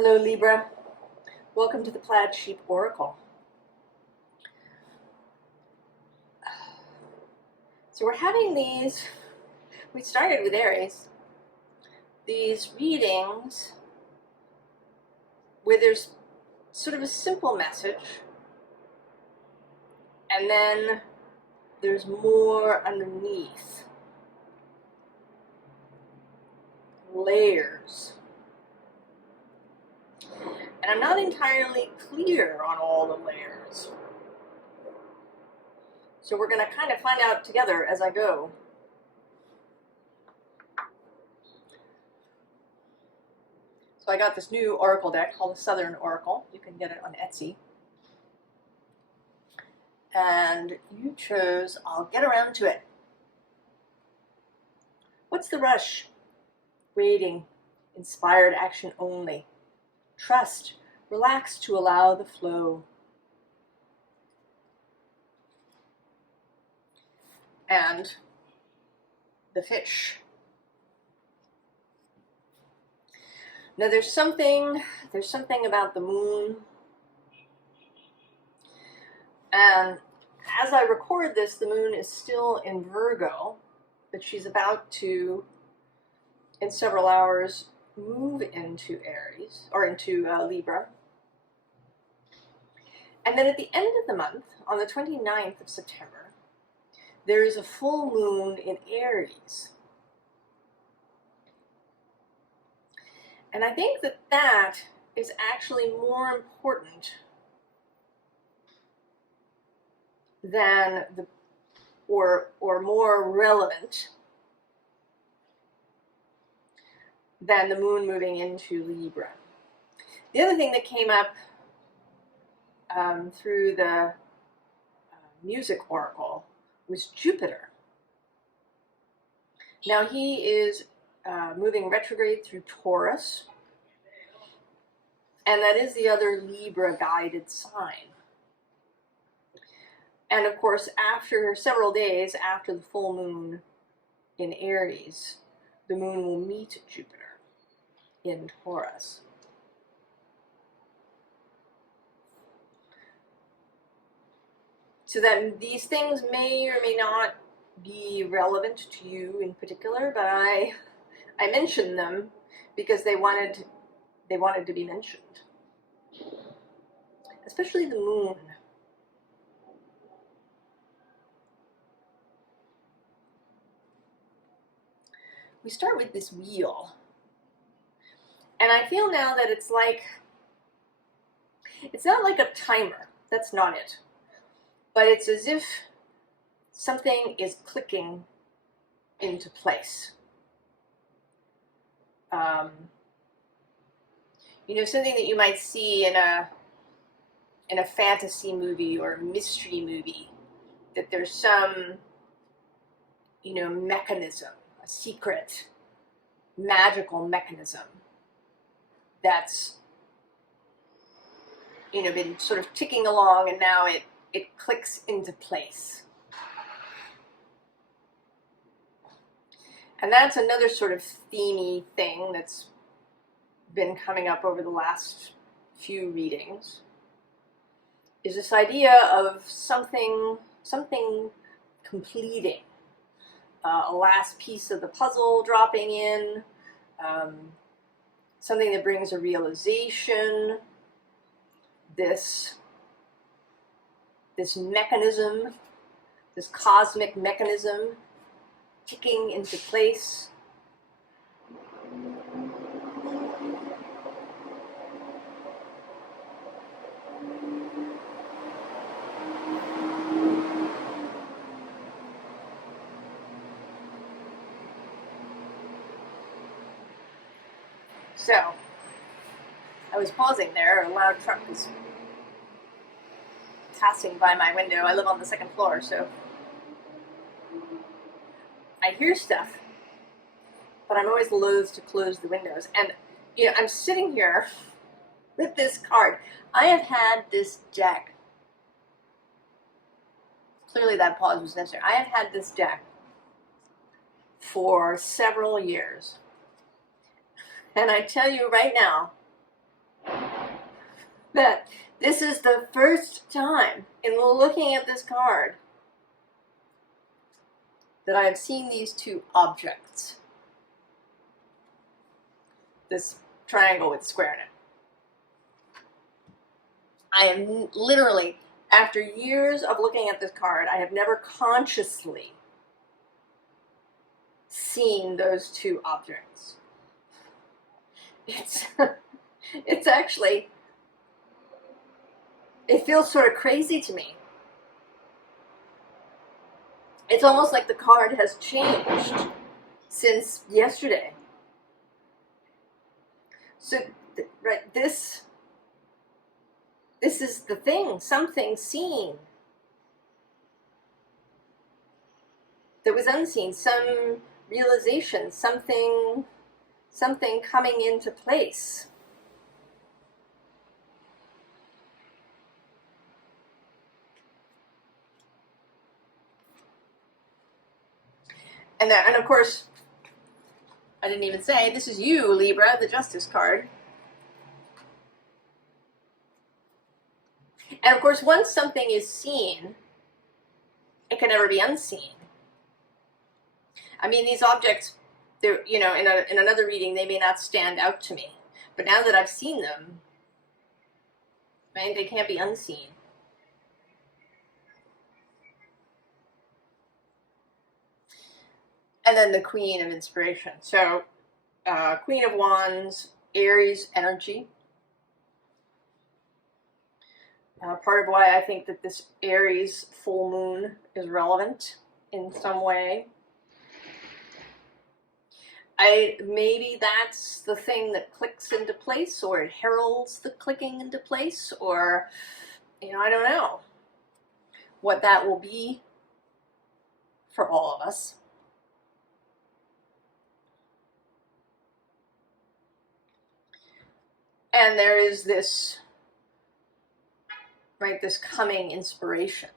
Hello Libra, welcome to the Plaid Sheep Oracle. So we're having these, we started with Aries, these readings where there's sort of a simple message and then there's more underneath, layers. And I'm not entirely clear on all the layers. So we're going to kind of find out together as I go. So I got this new oracle deck called the Southern Oracle. You can get it on Etsy. And you chose, I'll get around to it. What's the rush? Waiting, inspired action only. Trust, relax to allow the flow. And the fish. Now there's something about the moon. And as I record this, the moon is still in Virgo, but she's about to, in several hours, move into Aries, or into Libra. And then at the end of the month, on the 29th of September, there is a full moon in Aries. And I think that that is actually more important than or more relevant than the moon moving into Libra. The other thing that came up through the music oracle was Jupiter. Now he is moving retrograde through Taurus, and that is the other Libra guided sign. And of course, after several days after the full moon in Aries, the moon will meet Jupiter in Taurus. So that these things may or may not be relevant to you in particular, but I mentioned them because they wanted to be mentioned. Especially the moon. We start with this wheel. And I feel now that it's not like a timer. That's not it. But it's as if something is clicking into place. You know, something that you might see in a fantasy movie or a mystery movie, that there's some, you know, mechanism, a secret, magical mechanism that's, you know, been sort of ticking along, and now it clicks into place. And that's another sort of themey thing that's been coming up over the last few readings, is this idea of something completing, a last piece of the puzzle dropping in, something that brings a realization, this mechanism, this cosmic mechanism ticking into place. So, I was pausing there, a loud truck was passing by my window. I live on the second floor, so I hear stuff, but I'm always loath to close the windows. And, you know, I'm sitting here with this card. I have had this deck. Clearly that pause was necessary. I have had this deck for several years. And I tell you right now, that this is the first time in looking at this card that I have seen these two objects. This triangle with the square in it. I am literally, after years of looking at this card, I have never consciously seen those two objects. It's actually, it feels sort of crazy to me. It's almost like the card has changed since yesterday. So, right, this is the thing, something seen that was unseen, some realization, something coming into place. And of course, I didn't even say, this is you, Libra, the Justice card. And of course, once something is seen, it can never be unseen. I mean, these objects, they're, you know, in another reading, they may not stand out to me. But now that I've seen them, right, they can't be unseen. And then the Queen of Inspiration. So, Queen of Wands, Aries energy. Part of why I think that this Aries full moon is relevant in some way. Maybe that's the thing that clicks into place, or it heralds the clicking into place, or, you know, I don't know what that will be for all of us. And there is this, right, this coming inspiration.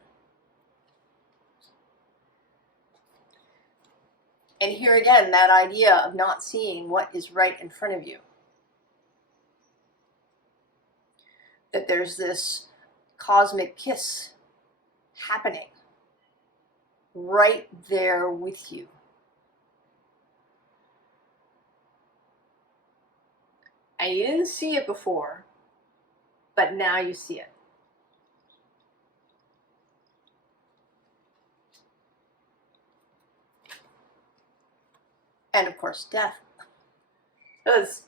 And here again, that idea of not seeing what is right in front of you. That there's this cosmic kiss happening right there with you. And you didn't see it before, but now you see it. And of course, death. Because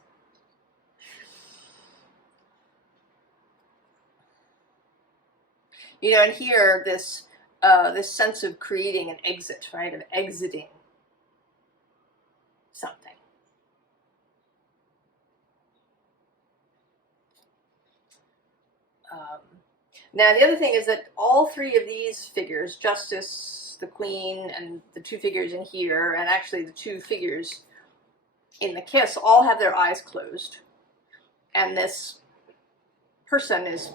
you know, and here this sense of creating an exit, right, of exiting something. Now, the other thing is that all three of these figures, Justice, the Queen, and the two figures in here, and actually the two figures in the kiss, all have their eyes closed. And this person is,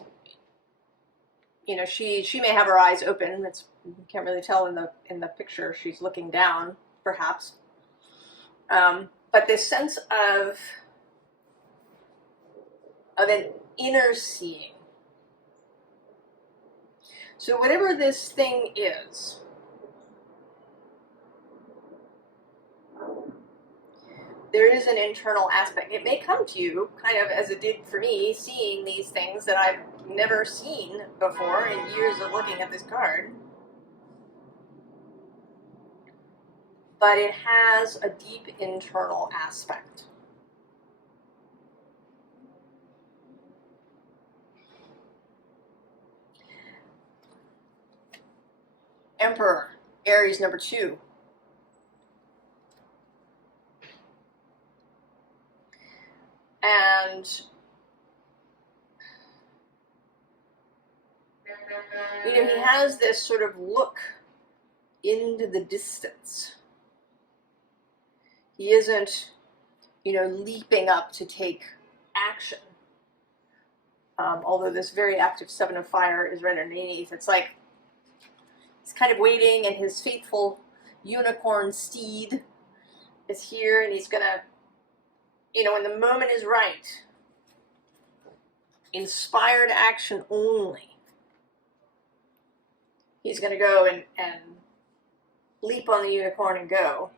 you know, she may have her eyes open. It's, you can't really tell in the picture. She's looking down, perhaps. But this sense of an inner seeing. So whatever this thing is, there is an internal aspect. It may come to you, kind of as it did for me, seeing these things that I've never seen before in years of looking at this card. But it has a deep internal aspect. Emperor, Aries number 2. And, you know, he has this sort of look into the distance. He isn't, you know, leaping up to take action. Although this very active 7 of Fire is right underneath. It's like he's kind of waiting, and his faithful unicorn steed is here, and he's gonna, you know, when the moment is right, inspired action only. He's going to go and leap on the unicorn and go.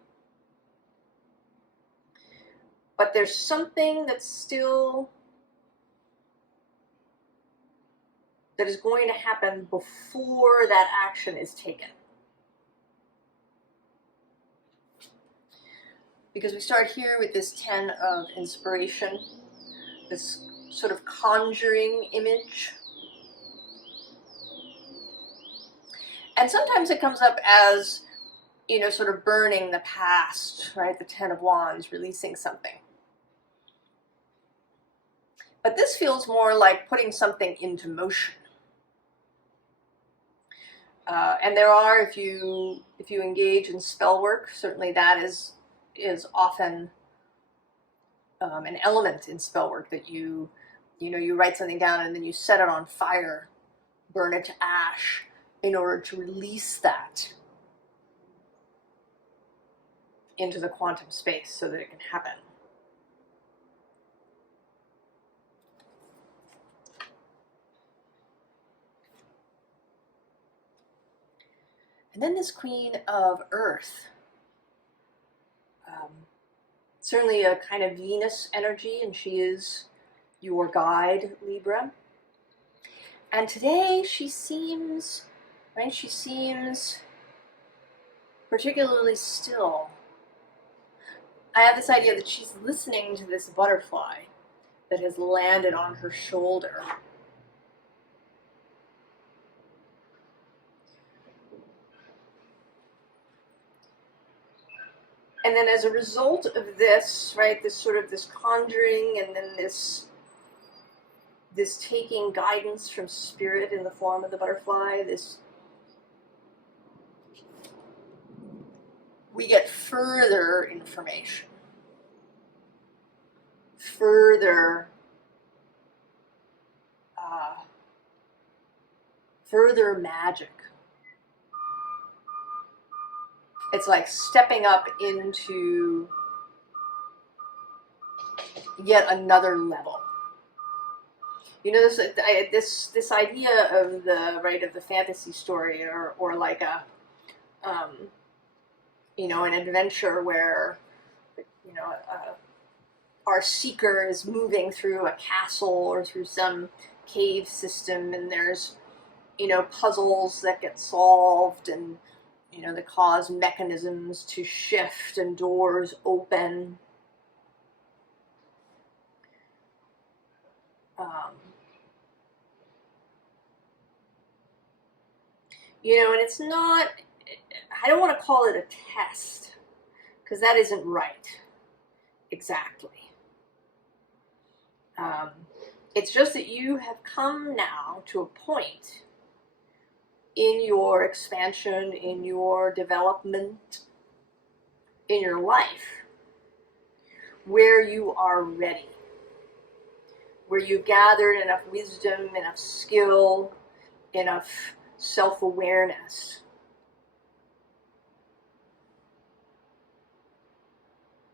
But there's something that's still, that is going to happen before that action is taken. Because we start here with this 10 of inspiration, this sort of conjuring image. And sometimes it comes up as, you know, sort of burning the past, right? The 10 of Wands, releasing something. But this feels more like putting something into motion. And there are, if you engage in spell work, certainly that is often an element in spell work, that you write something down and then you set it on fire, burn it to ash, in order to release that into the quantum space so that it can happen. And then this Queen of Earth. Certainly a kind of Venus energy, and she is your guide, Libra. And today she seems, right, she seems particularly still. I have this idea that she's listening to this butterfly that has landed on her shoulder. And then as a result of this, right, this sort of this conjuring, and then this taking guidance from spirit in the form of the butterfly, we get further information, further magic. It's like stepping up into yet another level. You know, this idea of the fantasy story, or like a an adventure where our seeker is moving through a castle or through some cave system, and there's puzzles that get solved, and that cause mechanisms to shift and doors open. And it's not, I don't want to call it a test, because that isn't right, exactly. It's just that you have come now to a point in your expansion, in your development, in your life, where you are ready, where you've gathered enough wisdom, enough skill, enough self-awareness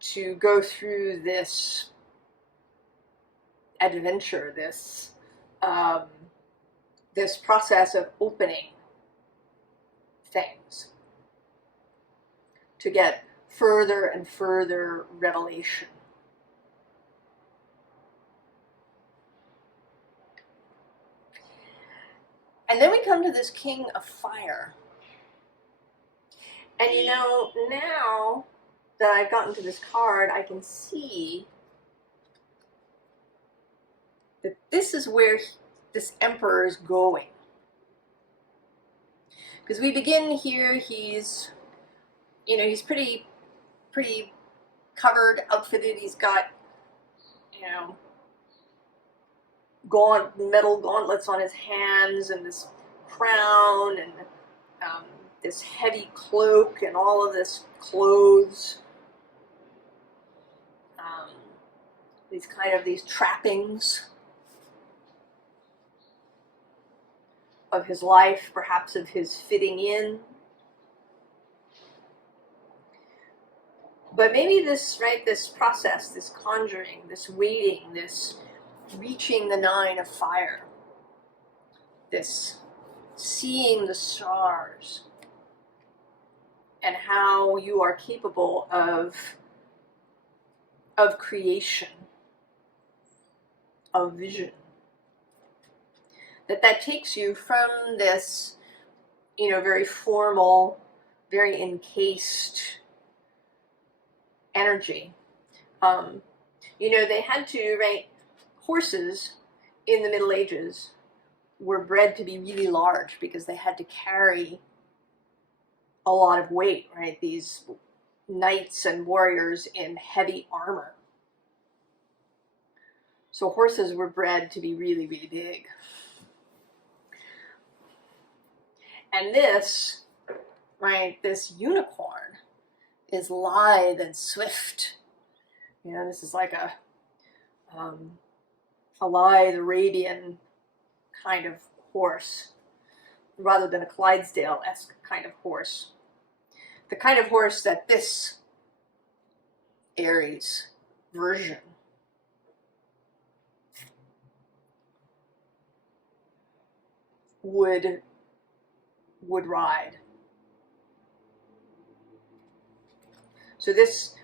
to go through this adventure, this process of opening things, to get further and further revelation. And then we come to this King of Fire. And now that I've gotten to this card, I can see that this is where this Emperor is going. Because we begin here, he's pretty covered, outfitted. He's got, metal gauntlets on his hands, and this crown, and this heavy cloak, and all of this clothes. These trappings of his life, perhaps of his fitting in. But maybe this process, this conjuring, this waiting, this reaching the 9 of fire, this seeing the stars, and how you are capable of creation, of vision. That takes you from this, you know, very formal, very encased energy. You know, they had to, right, horses in the Middle Ages were bred to be really large because they had to carry a lot of weight, right? These knights and warriors in heavy armor. So horses were bred to be really, really big. And this, right, this unicorn is lithe and swift. You know, this is like a lithe Arabian kind of horse, rather than a Clydesdale-esque kind of horse. The kind of horse that this Aries version would ride. So this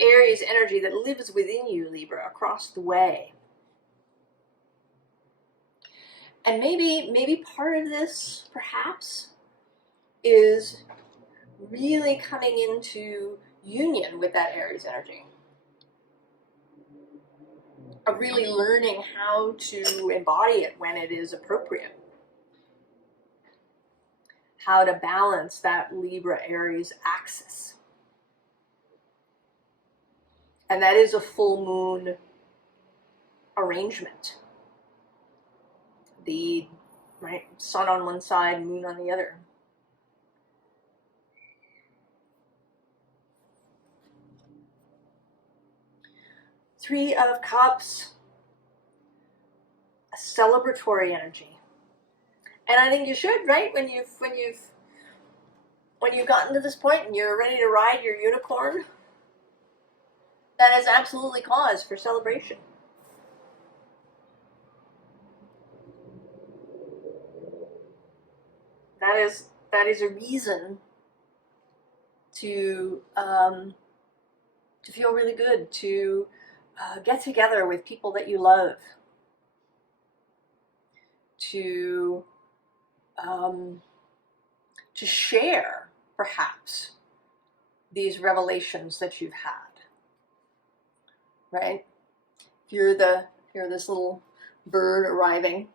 Aries energy that lives within you, Libra, across the way. And maybe part of this, perhaps, is really coming into union with that Aries energy. Of really learning how to embody it when it is appropriate. How to balance that Libra-Aries axis. And that is a full moon arrangement. The right sun on one side, moon on the other. Three of Cups, a celebratory energy. And I think you should, right? When you've gotten to this point and you're ready to ride your unicorn, that is absolutely cause for celebration. That is a reason to feel really good, to get together with people that you love, to share, perhaps, these revelations that you've had, right? You're this little bird arriving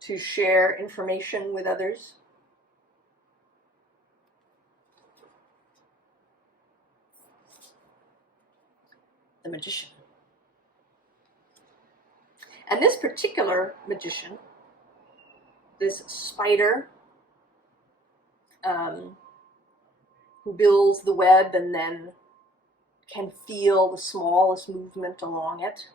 to share information with others. The Magician. And this particular magician, this spider, who builds the web and then can feel the smallest movement along it.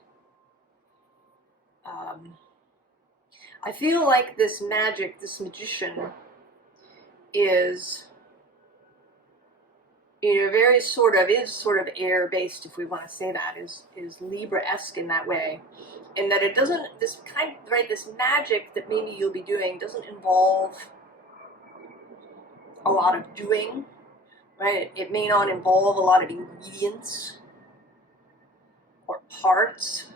I feel like this magic, this magician, is, you know, very sort of air-based, if we want to say that, is Libra-esque in that way, in that it doesn't, this magic that maybe you'll be doing doesn't involve a lot of doing, right? It may not involve a lot of ingredients or parts.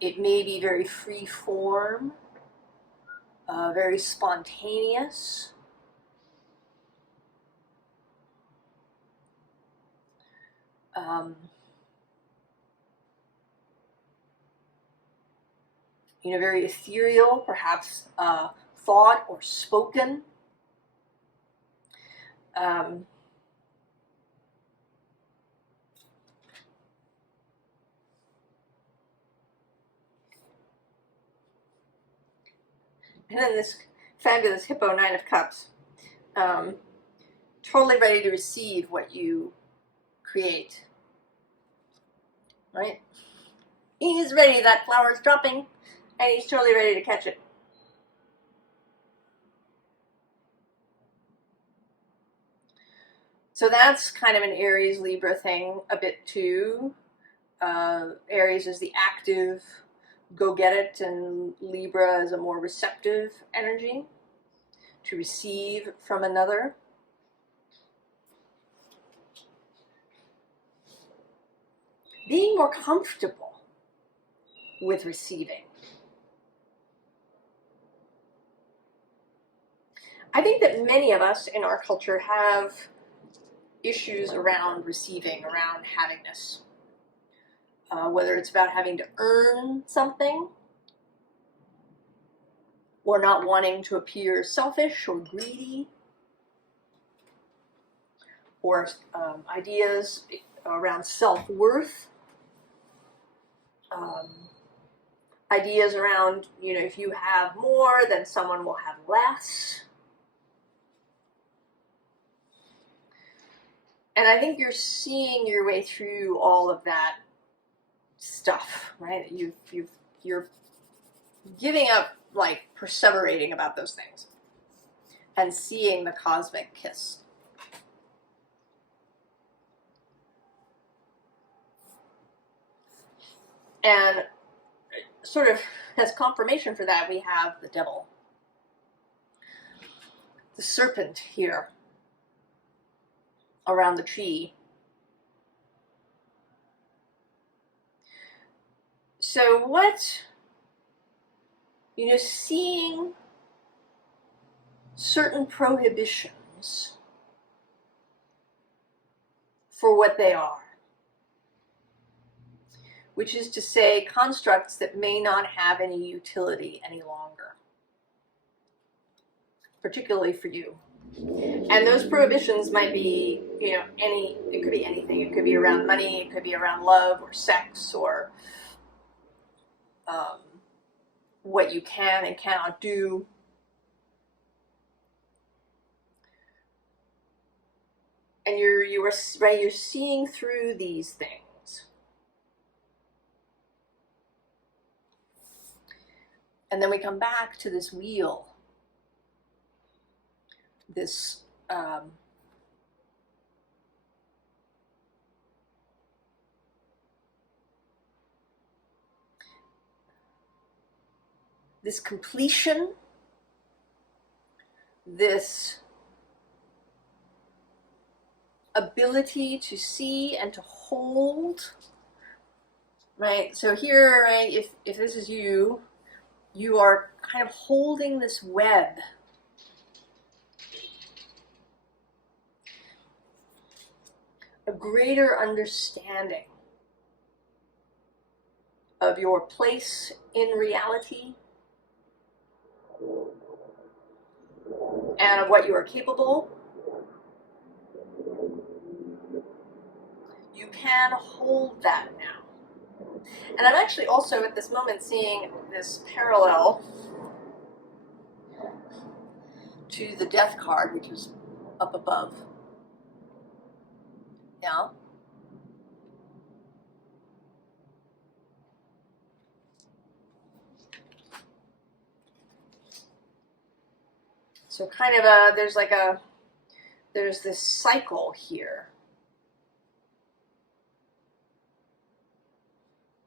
It may be very free form, very spontaneous. You know, very ethereal, perhaps thought or spoken. And then this fabulous hippo, 9 of Cups, totally ready to receive what you create, right? He's ready, that flower's dropping, and he's totally ready to catch it. So that's kind of an Aries Libra thing a bit too. Aries is the active, go get it, and Libra is a more receptive energy to receive from another. Being more comfortable with receiving. I think that many of us in our culture have issues around receiving, around havingness. Whether it's about having to earn something, or not wanting to appear selfish or greedy, or ideas around self-worth, ideas around, you know, if you have more, then someone will have less. And I think you're seeing your way through all of that stuff, right? You're giving up, like, perseverating about those things and seeing the cosmic kiss. And sort of as confirmation for that, we have the devil, the serpent here around the tree. So what, you know, seeing certain prohibitions for what they are, which is to say constructs that may not have any utility any longer, particularly for you. And those prohibitions might be, you know, it could be anything. It could be around money, it could be around love or sex, or what you can and cannot do. And you're seeing through these things. And then we come back to this wheel, this this completion, this ability to see and to hold, right? So here, right, if this is you, you are kind of holding this web. A greater understanding of your place in reality and of what you are capable. You can hold that now. And I'm actually also at this moment seeing this parallel to the Death card, which is up above. Yeah. So kind of there's this cycle here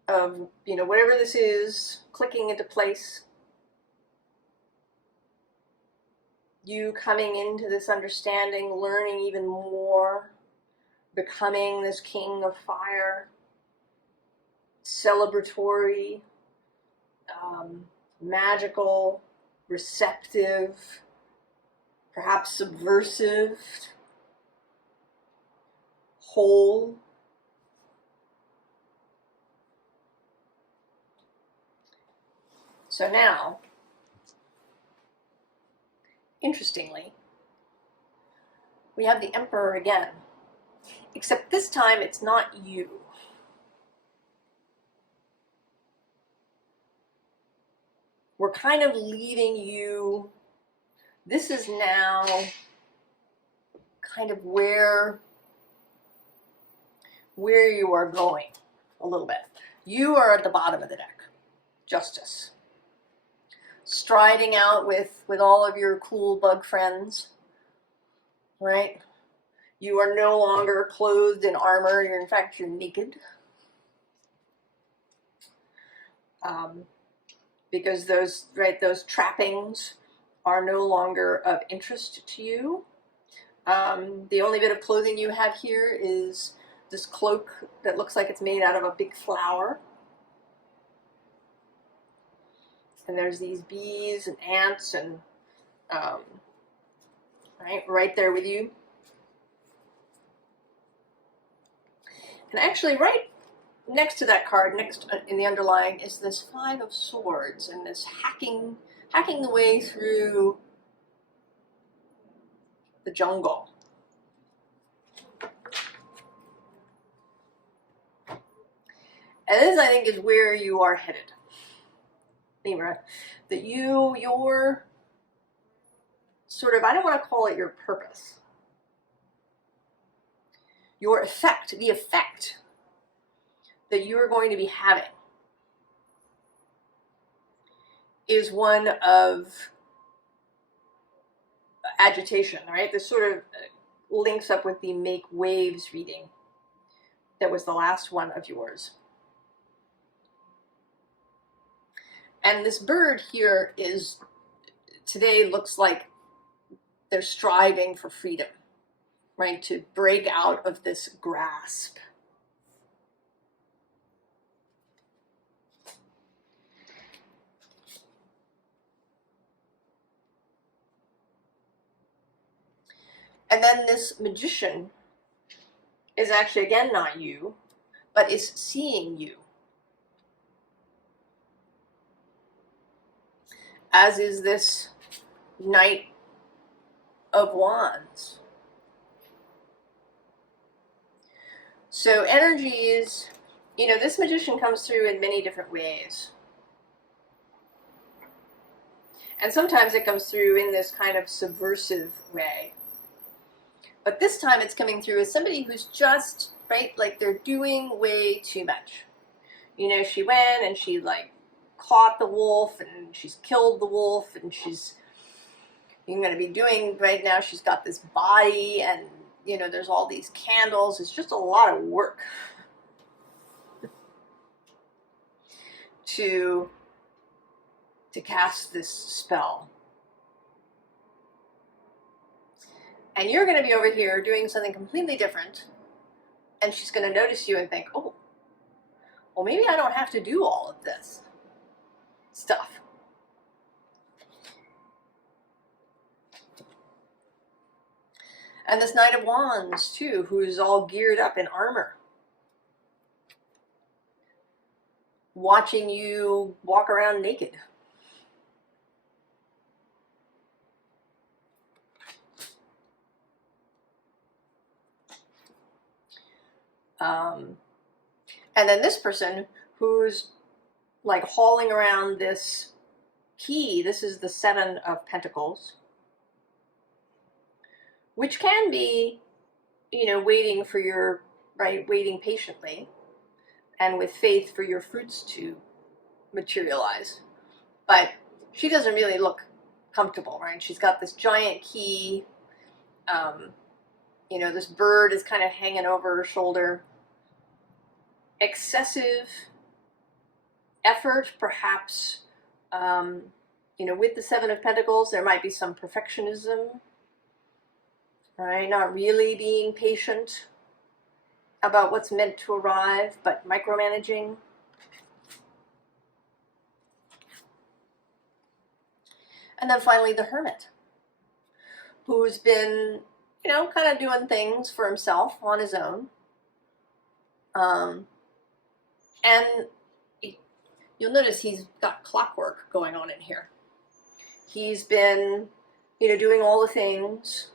of, you know, whatever this is, clicking into place. You coming into this understanding, learning even more, becoming this king of fire, celebratory, magical, receptive, perhaps subversive, whole. So now, interestingly, we have the Emperor again, except this time it's not you. We're kind of leaving you. This is now kind of where you are going a little bit. You are at the bottom of the deck, Justice. Striding out with all of your cool bug friends, right? You are no longer clothed in armor. In fact, you're naked. because those trappings are no longer of interest to you. The only bit of clothing you have here is this cloak that looks like it's made out of a big flower. And there's these bees and ants and right there with you. And actually right next to that card, next in the underlying, is this Five of Swords and this hacking the way through the jungle. And this, I think, is where you are headed, Libra. That your sort of, I don't want to call it your purpose, your effect, the effect that you are going to be having is one of agitation, right? This sort of links up with the Make Waves reading that was the last one of yours. And this bird here is, today looks like they're striving for freedom, right? To break out of this grasp. And then this magician is actually, again, not you, but is seeing you. As is this Knight of Wands. So energy is, this magician comes through in many different ways. And sometimes it comes through in this kind of subversive way. But this time it's coming through as somebody who's just, like they're doing way too much. She went and she caught the wolf and she's killed the wolf and she's going to be doing, right now she's got this body and, there's all these candles. It's just a lot of work to cast this spell. And you're going to be over here doing something completely different. And she's going to notice you and think, oh, well, maybe I don't have to do all of this stuff. And this Knight of Wands, too, who's all geared up in armor, watching you walk around naked. And then this person who's hauling around this key. This is the Seven of Pentacles, which can be, waiting for your, waiting patiently and with faith for your fruits to materialize. But she doesn't really look comfortable, right? She's got this giant key. This bird is kind of hanging over her shoulder. Excessive effort, perhaps, with the Seven of Pentacles, there might be some perfectionism, right? Not really being patient about what's meant to arrive, but micromanaging. And then finally, the Hermit, who's been, kind of doing things for himself on his own. And you'll notice he's got clockwork going on in here. He's been, doing all the things,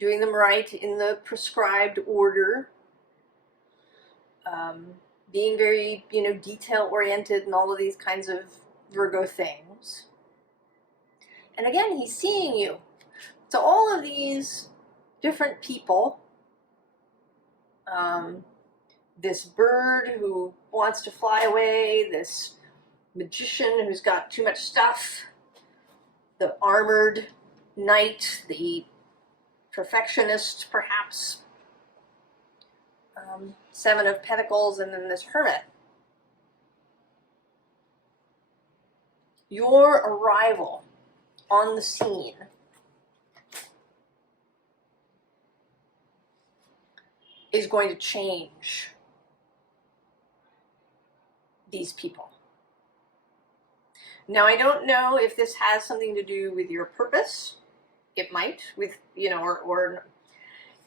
doing them right in the prescribed order, being very, detail-oriented and all of these kinds of Virgo things. And again, he's seeing you. So all of these different people, this bird who wants to fly away, this magician who's got too much stuff, the armored knight, the perfectionist, perhaps, Seven of Pentacles, and then this Hermit. your arrival on the scene is going to change these people. Now, I don't know if this has something to do with your purpose. It might, with, you know, or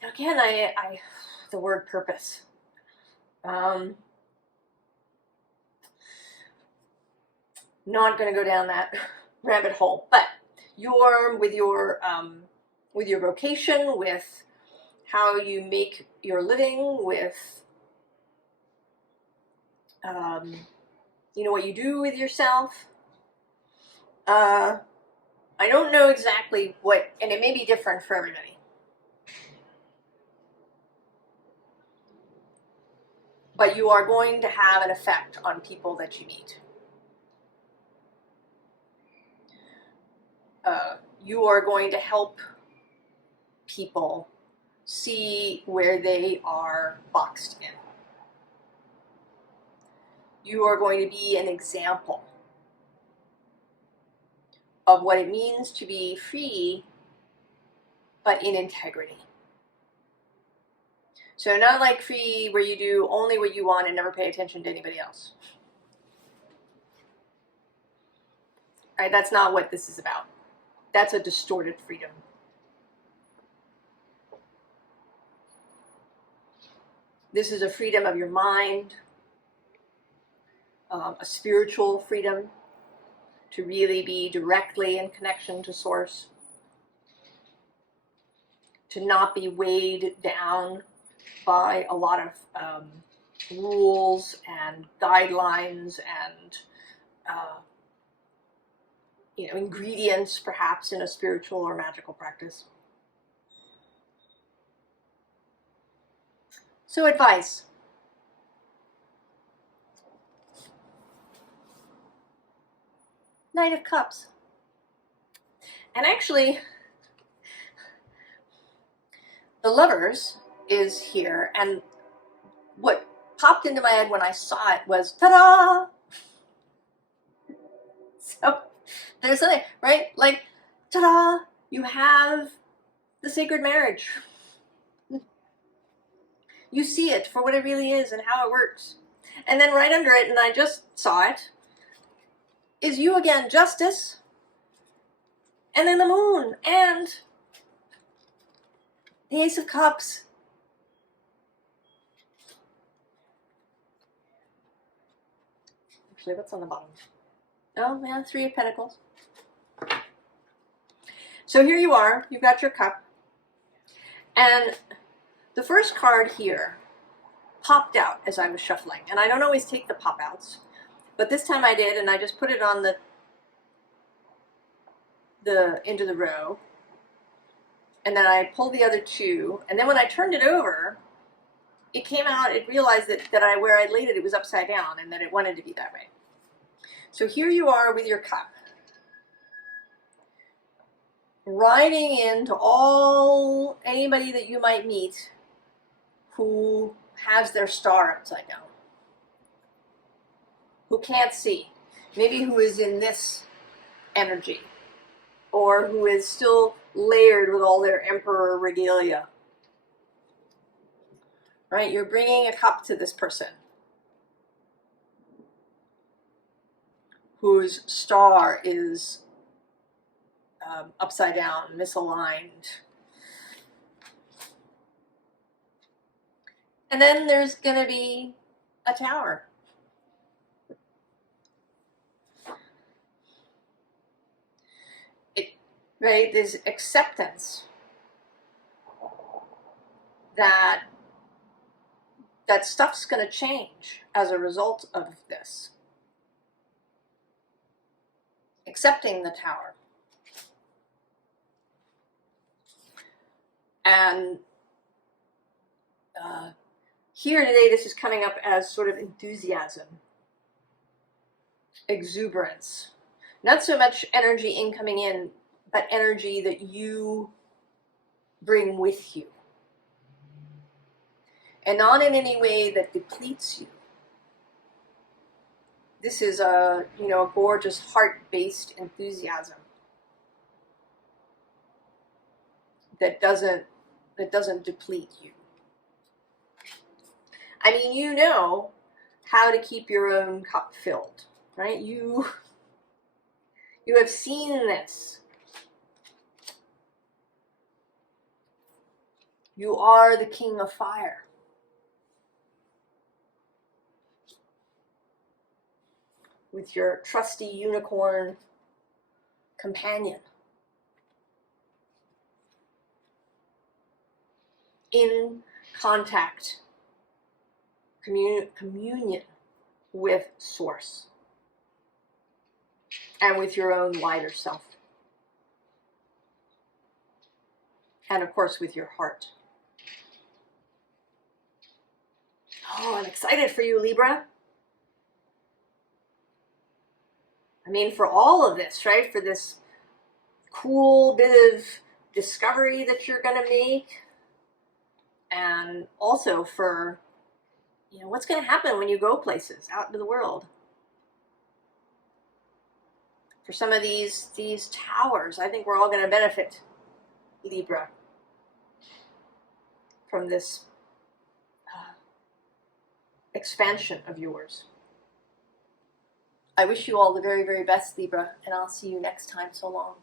again, I the word purpose. Not going to go down that rabbit hole, but with your vocation, with how you make your living, with you know, what you do with yourself. I don't know exactly what, and it may be different for everybody. But you are going to have an effect on people that you meet. You are going to help people see where they are boxed in. You are going to be an example of what it means to be free, but in integrity. So not like free where you do only what you want and never pay attention to anybody else. Right? That's not what this is about. That's a distorted freedom. This is a freedom of your mind, a spiritual freedom to really be directly in connection to Source, to not be weighed down by a lot of rules and guidelines and you know, ingredients perhaps in a spiritual or magical practice. So advice. Knight of Cups. And actually, the Lovers is here, and what popped into my head when I saw it was, ta-da! So there's something, right? Like, ta-da! You have the sacred marriage. You see it for what it really is and how it works. And then right under it, and I just saw it, is you again, Justice, and then the Moon, and the Ace of Cups. Actually, what's on the bottom? Oh, yeah, Three of Pentacles. So here you are, you've got your cup, and the first card here popped out as I was shuffling, and I don't always take the pop outs, but this time I did, and I just put it on the into the row, and then I pulled the other two, and then when I turned it over, it came out, it realized that where I laid it, it was upside down, and that it wanted to be that way. So here you are with your cup, riding into anybody that you might meet who has their star upside down, who can't see, maybe who is in this energy, or who is still layered with all their emperor regalia. Right? You're bringing a cup to this person whose star is upside down, misaligned. And then there's going to be a Tower. Right? There's acceptance that stuff's going to change as a result of this. Accepting the Tower. And here today, this is coming up as sort of enthusiasm, exuberance. Not so much energy incoming in, but energy that you bring with you. And not in any way that depletes you. This is a, you know, a gorgeous heart-based enthusiasm that doesn't deplete you. I mean, you know how to keep your own cup filled, right? You have seen this. You are the king of fire. With your trusty unicorn companion. In contact, communion with Source. And with your own wider self. And of course with your heart. Oh, I'm excited for you, Libra. I mean, for all of this, right? For this cool bit of discovery that you're going to make. And also for, you know, what's going to happen when you go places out into the world. For some of these towers, I think we're all going to benefit, Libra, from this expansion of yours. I wish you all the very, very best, Libra, and I'll see you next time. So long.